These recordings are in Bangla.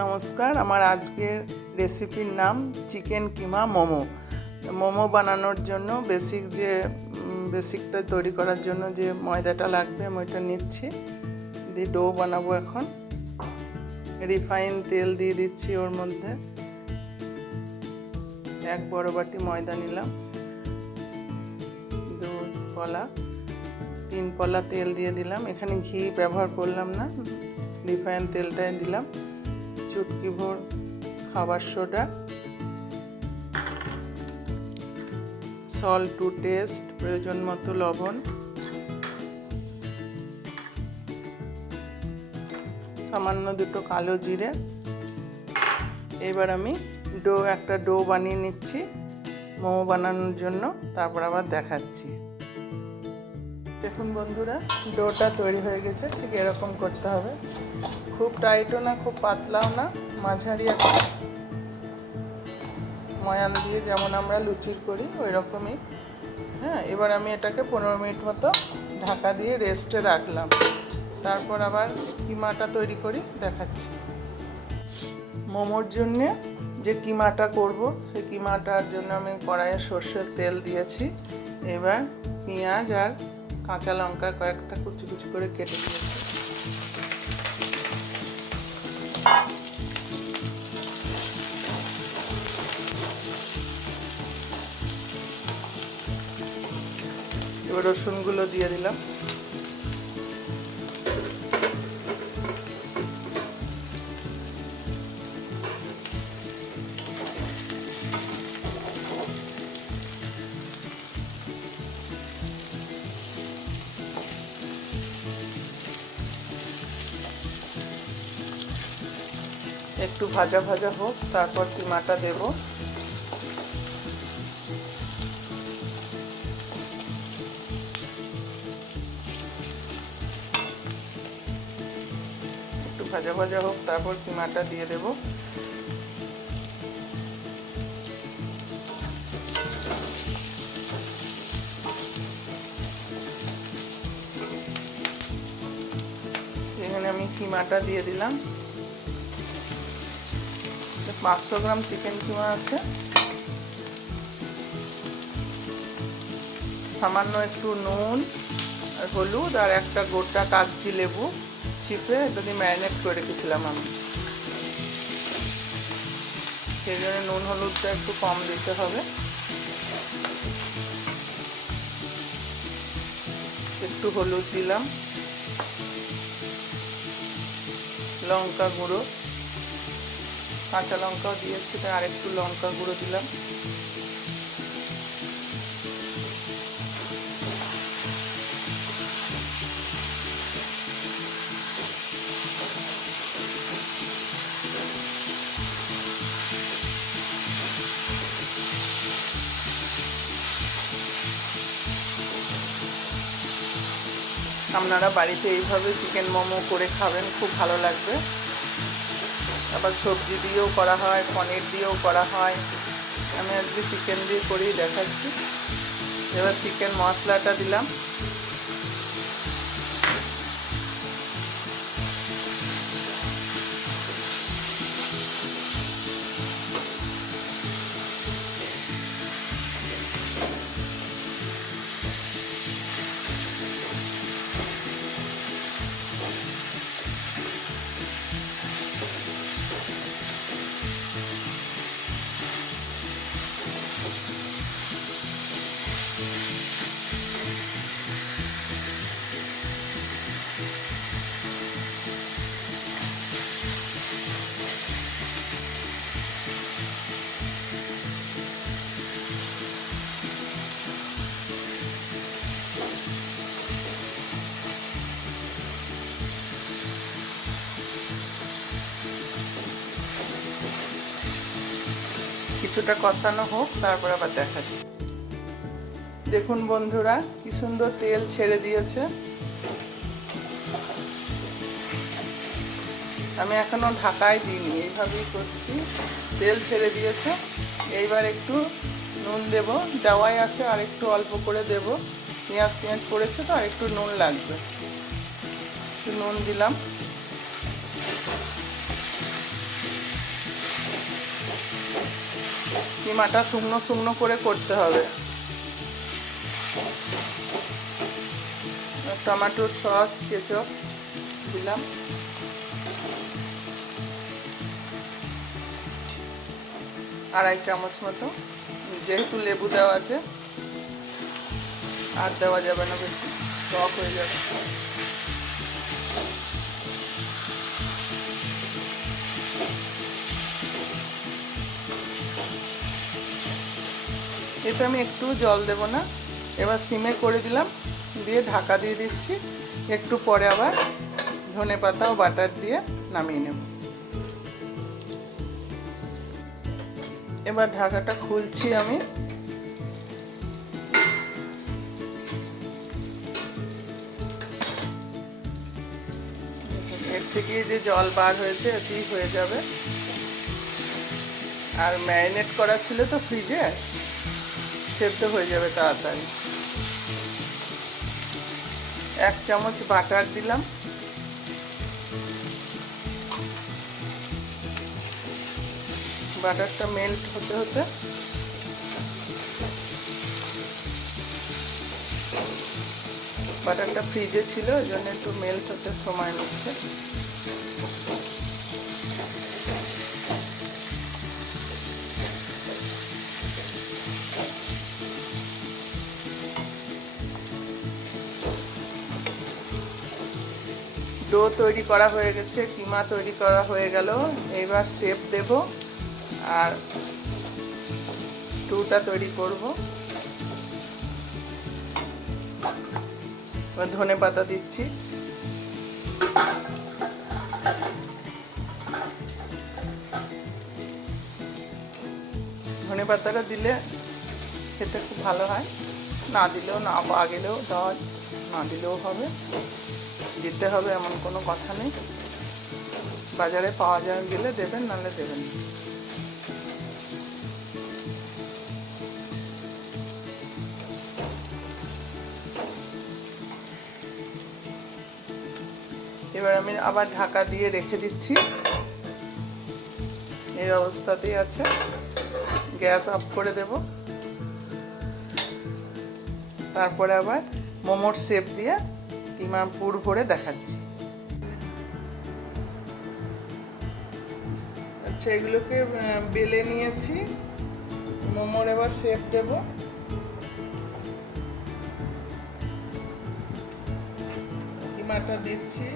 নমস্কার, আমার আজকের রেসিপির নাম চিকেন কিমা মোমো। মোমো বানানোর জন্য বেসিকটা তৈরি করার জন্য যে ময়দাটা লাগবে আমি ওইটা নিচ্ছি, দিয়ে ডো বানাবো। এখন রিফাইন তেল দিয়ে দিচ্ছি, ওর মধ্যে 1 বড় বাটি ময়দা নিলাম, 2 পলা 3 পলা তেল দিয়ে দিলাম। এখানে ঘি ব্যবহার করলাম না, রিফাইন তেলটাই দিলাম। চুটকি ভর খাবার সোডা, সল্ট টু টেস্ট, প্রয়োজন মতো লবণ, সামান্য 2 কালো জিরে। এবার আমি একটা ডো বানিয়ে নিচ্ছি মোমো বানানোর জন্য, তারপর আবার দেখাচ্ছি। দেখুন বন্ধুরা, ডোটা তৈরি হয়ে গেছে। ঠিক এরকম করতে হবে, খুব টাইটও না খুব পাতলাও না, মাঝারি একটা ময়ান দিয়ে যেমন আমরা লুচি করি ওই রকমই। হ্যাঁ, এবার আমি এটাকে 15 মিনিট মতো ঢাকা দিয়ে রেস্টে রাখলাম, তারপর আবার কিমাটা তৈরি করি, দেখাচ্ছি। মোমোর জন্যে যে কিমাটা করব, সেই কিমাটার জন্য আমি কড়াইয়ে সর্ষের তেল দিয়েছি। এবার পেঁয়াজ আর কাঁচা লঙ্কা কয়েকটা কুচি কুচি করে কেটে দিয়েছি। এবার রসুনগুলো দিয়ে দিলাম। একটু ভাজা ভাজা হোক, তারপর কিমাটা দেব। একটু ভাজা ভাজা হোক, তারপর কিমাটা দিয়ে দেব। এখানে আমি কিমাটা দিয়ে দিলাম। 500 গ্রাম চিকেন কিমা আছে। সামান্য একটু নুন আর হলুদ আর একটা গোটা কাগজি লেবু চিপে যদি ম্যারিনেট করে রেখেছিলাম আমি, সেই জন্য নুন হলুদটা একটু কম দিতে হবে। একটু হলুদ দিলাম, লঙ্কা গুঁড়ো, কাঁচা লঙ্কাও দিয়েছি, তাই আর একটু লঙ্কা গুঁড়ো দিলাম। আপনারা বাড়িতে এইভাবে চিকেন মোমো করে খাবেন, খুব ভালো লাগবে। আবার সবজি দিয়েও করা হয়, পনির দিয়েও করা হয়। আমি আজকে চিকেন দিয়ে করেই দেখাচ্ছি। এবার চিকেন মশলাটা দিলাম। কিছুটা কষানো হোক, তারপর আবার দেখাচ্ছি। দেখুন বন্ধুরা, কি সুন্দর তেল ছেড়ে দিয়েছে। আমি এখনো ঢাকায় দিইনি, এইভাবেই কষছি। তেল ছেড়ে দিয়েছে। এইবার একটু নুন দেব, দেওয়াই আছে, আর একটু অল্প করে দেব। পেঁয়াজ পড়েছে তো, আর একটু নুন লাগবে, একটু নুন দিলাম। কিমাটা শুকনো শুকনো করে করতে হবে। টমেটোর সস কেচাপ দিলাম, আড়াই চামচ মতো, যেহেতু লেবু দেওয়া আছে আর দেওয়া যাবে না, বেশি টক হয়ে যাবে। এতে আমি একটু জল দেব না। এবার সিমে করে দিলাম, দিয়ে ঢাকা দিয়ে দিচ্ছি। একটু পরে আবার ধনেপাতা ও বাটার দিয়ে নামিয়ে নেব। এবার ঢাকাটা খুলছি আমি। এর থেকে যে জল বার হয়েছে এতেই হয়ে যাবে। আর ম্যারিনেট করা ছিল তো ফ্রিজে, সেদ্ধ হয়ে যাবে তাড়াতাড়ি। 1 চামচ বাটার দিলাম, বাটারটা মেল্ট হতে হতে বাটারটা ফ্রিজে ছিল, ওই জন্য একটু মেল্ট হতে সময় নিচ্ছে। ডো তৈরি করা হয়ে গেছে, কিমা তৈরি করা হয়ে গেল। এবার শেপ দেব আর স্টুটা তৈরি করব। ধনেপাতা দিচ্ছি, ধনেপাতাটা দিলে খেতে খুব ভালো হয়। না দিলেও, না পাওয়া গেলেও দেওয়া, না দিলেও হবে, দিতে হবে এমন কোনো কথা নেই। বাজারে পাওয়া যায় গেলে দেবেন, নাহলে দেবেন। এবার আমি আবার ঢাকা দিয়ে রেখে দিচ্ছি। এই অবস্থাতেই আছে, গ্যাস অফ করে দেব। তারপরে আবার মোমোর শেপ দিয়ে কিমা পুর ভরে দেখাচ্ছি। আচ্ছা, এগুলোকে বেলে নিয়েছি, মোমোর এবার শেপ দেব। কিমাটা দিচ্ছি,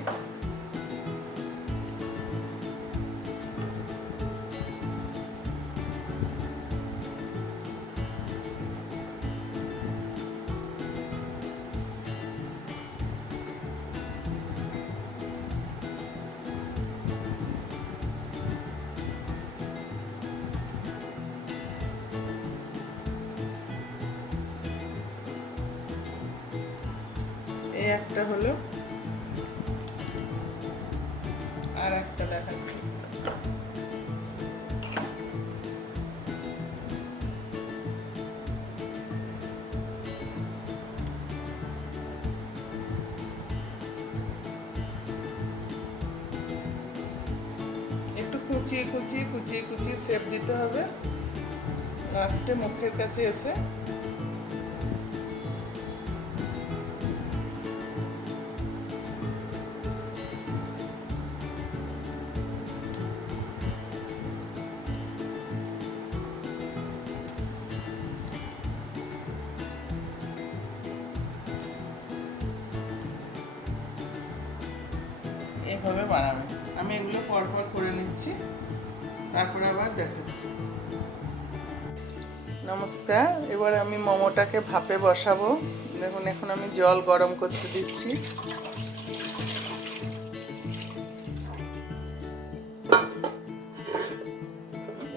এই একটা হলো, আর একটা দেখাচ্ছি। একটু কুচিয়ে কুচিয়ে কুচিয়ে কুচিয়ে শেপ দিতে হবে লাস্টে মুখের কাছে এসে। এইভাবে বানাবে। আমি এগুলো পরপর করে নিচ্ছি, তারপরে আবার দেখাচ্ছি। নমস্কার, এবার আমি মোমোটাকে ভাপে বসাবো। দেখুন, এখন আমি জল গরম করতে দিচ্ছি।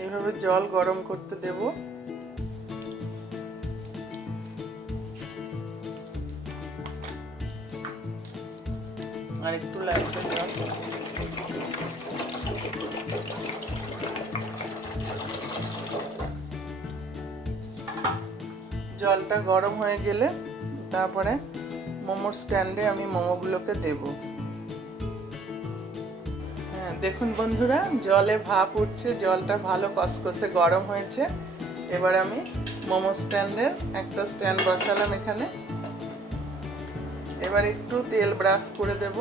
এইভাবে জল গরম করতে দেব। আর একটু লাগবে জল। জলটা গরম হয়ে গেলে তারপরে মোমোর স্ট্যান্ডে আমি মোমোগুলোকে দেব। হ্যাঁ, দেখুন বন্ধুরা, জলে ভাপ উঠছে, জলটা ভালো কসকসে গরম হয়েছে। এবার আমি মোমো স্ট্যান্ডের একটা স্ট্যান্ড বসালাম এখানে। এবার একটু তেল ব্রাশ করে দেব।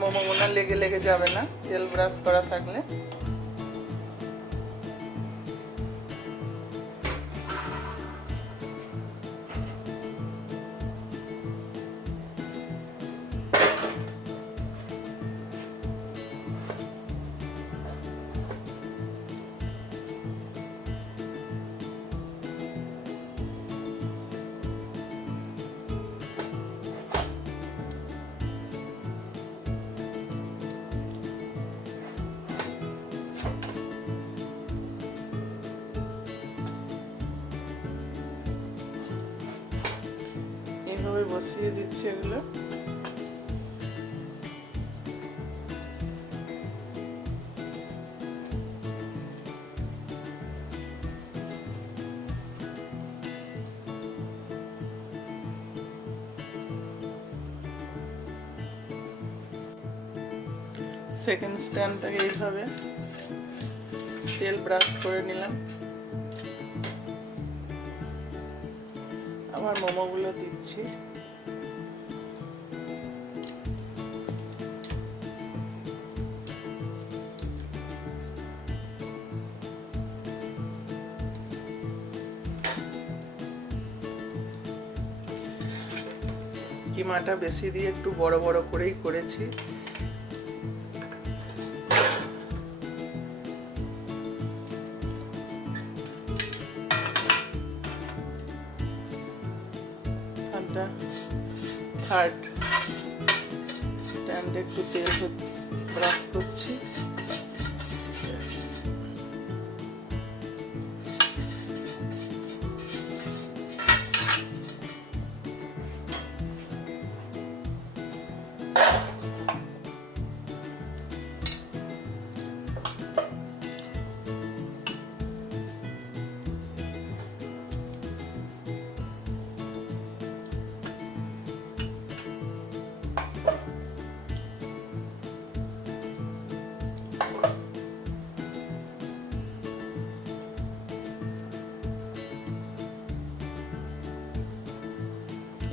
মোমোগুলো লেগে লেগে যাবে না তেল ব্রাশ করা থাকলে। এইভাবে বসিয়ে দিচ্ছি এগুলো। সেকেন্ড স্ট্যান্ডটাকে এইভাবে তেল ব্রাশ করে নিলাম। আবার মোমোগুলো দিচ্ছি। কিমাটা বেশি দিয়ে একটু বড় বড় করেই করেছি। থার্ড স্ট্যান্ডে একটু তেল ব্রাশ করছি।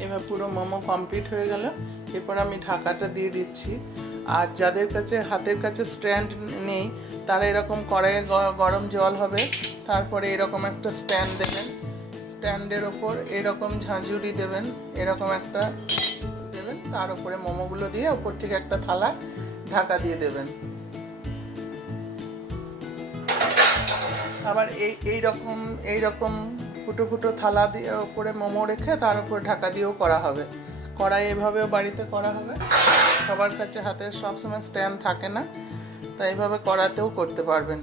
এবার পুরো মোমো কমপ্লিট হয়ে গেল। এরপর আমি ঢাকাটা দিয়ে দিচ্ছি। আর যাদের কাছে হাতের কাছে স্ট্যান্ড নেই তারা এরকম কড়াইয়ে গরম জল হবে, তারপরে এরকম একটা স্ট্যান্ড দেবেন। স্ট্যান্ডের ওপর এরকম ঝাঁঝুরি দেবেন, এরকম একটা দেবেন, তার উপরে মোমোগুলো দিয়ে ওপর থেকে একটা থালা ঢাকা দিয়ে দেবেন। আবার এইরকম ফুটো ফুটো থালা দিয়ে উপরে মোমো রেখে তার উপর ঢাকা দিয়েও করা হবে। কড়াই এভাবেও বাড়িতে করা হবে। সবার কাছে হাতের সবসময় স্ট্যান্ড থাকে না, তাই এইভাবে কড়াতেও করতে পারবেন।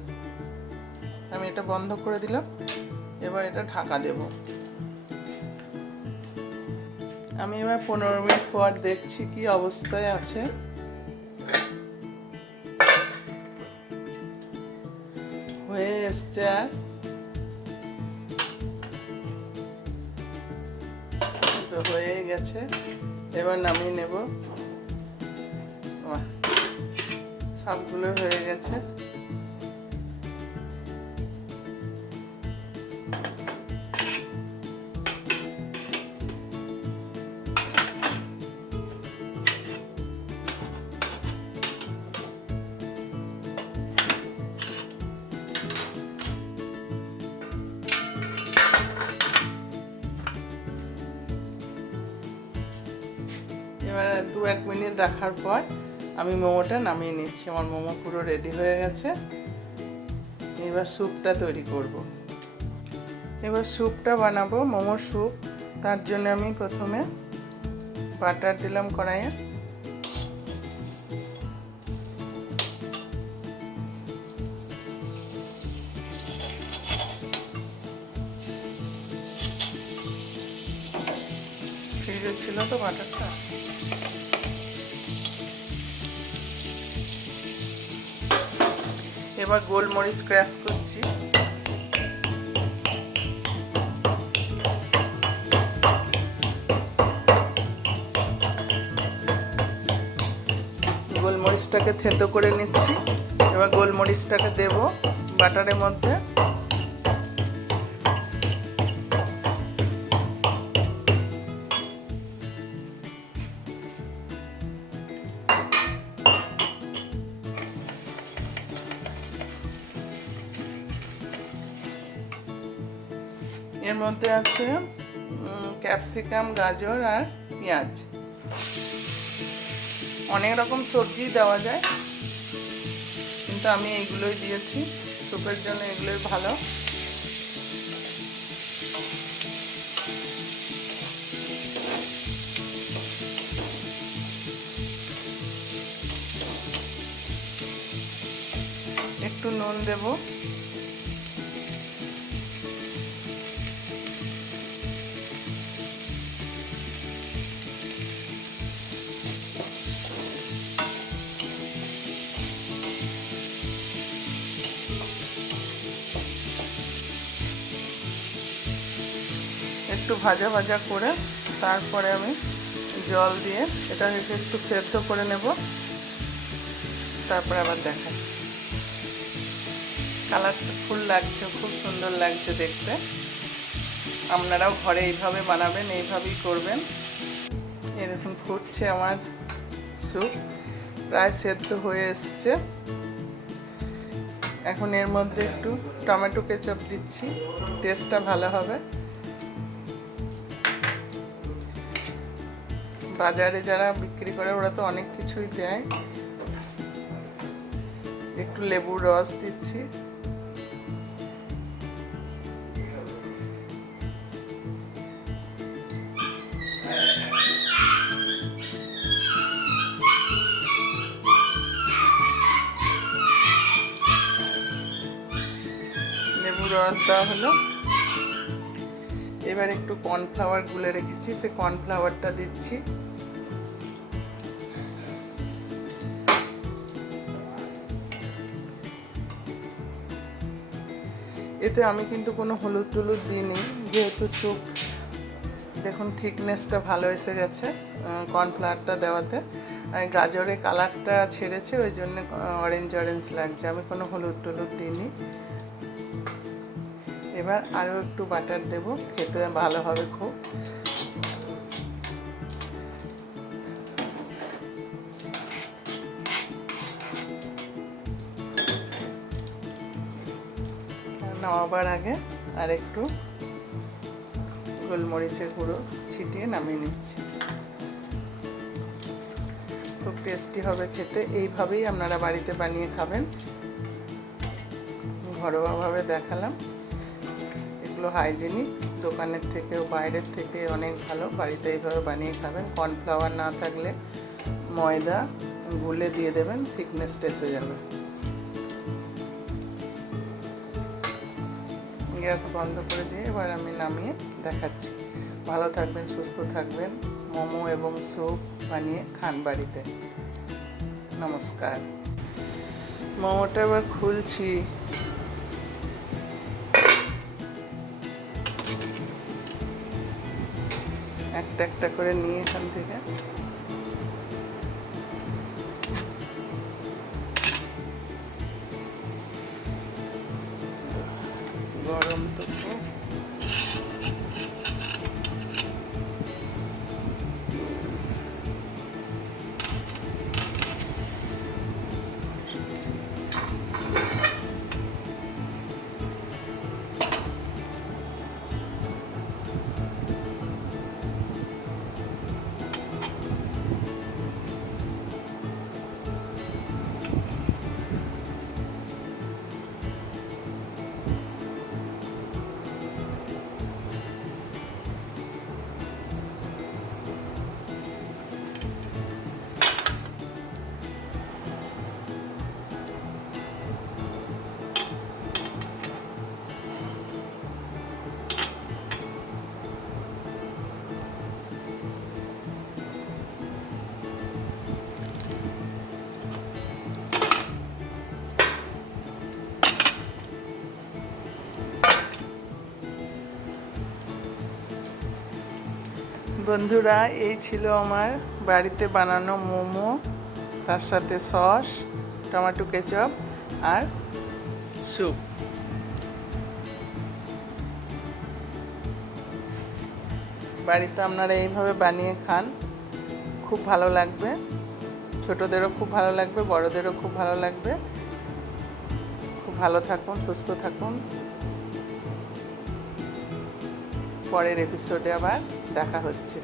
আমি এটা বন্ধ করে দিলাম। এবার এটা ঢাকা দেব। আমি এবার 15 মিনিট পর দেখছি কি অবস্থায় আছে। হয়ে এসছে, আর হয়ে গেছে। এবার নামিয়ে নেব। সবগুলো হয়ে গেছে। এবার 2-1 মিনিট রাখার পর আমি মোমোটা নামিয়ে নিচ্ছি। আমার মোমো পুরো রেডি হয়ে গেছে। এবার স্যুপটা তৈরি করব। এবার স্যুপটা বানাবো, মোমোর স্যুপ। তার জন্য আমি প্রথমে বাটার দিলাম কড়াইয়ে। ফ্রিজে ছিল তো বাটারটা। এবার গোলমরিচ ক্র্যাশ করছি। গোলমরিচটাকে থেঁতো করে নিচ্ছি। এবার গোলমরিচটাকে দেব বাটারের মধ্যে। এর মধ্যে আছে ক্যাপসিকাম, গাজর আর পেঁয়াজ। অনেক রকম সবজি দেওয়া যায়, কিন্তু আমি এইগুলোই দিয়েছি। স্যুপের জন্য এগুলোই ভালো। একটু নুন দেব। একটু ভাজা ভাজা করে তারপরে আমি জল দিয়ে এটাকে একটু সেদ্ধ করে নেব। তারপরে আবার দেখাচ্ছি। কালারটা ফুল লাগছে, খুব সুন্দর লাগছে দেখতে। আপনারাও ঘরে এইভাবে বানাবেন, এইভাবেই করবেন। এই দেখুন ফুটছে আমার স্যুপ, প্রায় সেদ্ধ হয়ে এসছে। এখন এর মধ্যে একটু টমেটো কেচাপ দিচ্ছি, টেস্টটা ভালো হবে। বাজারে যারা বিক্রি করে ওরা তো অনেক কিছুই দেয়। একটু লেবুর রস দিচ্ছি। লেবুর রস দেওয়া হলো। এবার একটু কর্নফ্লাওয়ার গুলে রেখেছি, সে কর্নফ্লাওয়ারটা দিচ্ছি। এতে আমি কিন্তু কোনো হলুদ টলুদ দিইনি, যেহেতু স্যুপ দেখুন থিকনেসটা ভালো এসে গেছে কর্নফ্লাওয়ারটা দেওয়াতে। গাজরের কালারটা ছেড়েছে, ওই জন্য অরেঞ্জ অরেঞ্জ লাগছে। আমি কোনো হলুদ টলুদ দিইনি। এবার আরও একটু বাটার দেব, খেতে ভালো হবে খুব। নামাবার আগে আর একটু গোলমরিচের গুঁড়ো ছিটিয়ে নামিয়ে নিচ্ছি। খুব টেস্টি হবে খেতে। এইভাবেই আপনারা বাড়িতে বানিয়ে খাবেন। ঘরোয়াভাবে দেখালাম। এগুলো হাইজেনিক, দোকানের থেকেও বাইরের থেকে অনেক ভালো। বাড়িতে এইভাবে বানিয়ে খাবেন। কর্নফ্লাওয়ার না থাকলে ময়দা গুলে দিয়ে দেবেন, থিকনেসটা এসে যাবে। গ্যাস বন্ধ করে দিয়ে এবার আমি নামিয়ে দেখাচ্ছি। ভালো থাকবেন, সুস্থ থাকবেন। মোমো এবং স্যুপ বানিয়ে খান বাড়িতে। নমস্কার। মোমোটা এবার খুলছি। একটা একটা করে নিয়ে এখান থেকে গরম তো খুব। বন্ধুরা, এই ছিল আমার বাড়িতে বানানো মোমো। তার সাথে সস, টমেটো কেচাপ আর স্যুপ। বাড়িতে আপনারা এইভাবে বানিয়ে খান, খুব ভালো লাগবে। ছোটদেরও খুব ভালো লাগবে, বড়দেরও খুব ভালো লাগবে। খুব ভালো থাকুন, সুস্থ থাকুন। পরের এপিসোডে আবার দেখা হচ্ছে।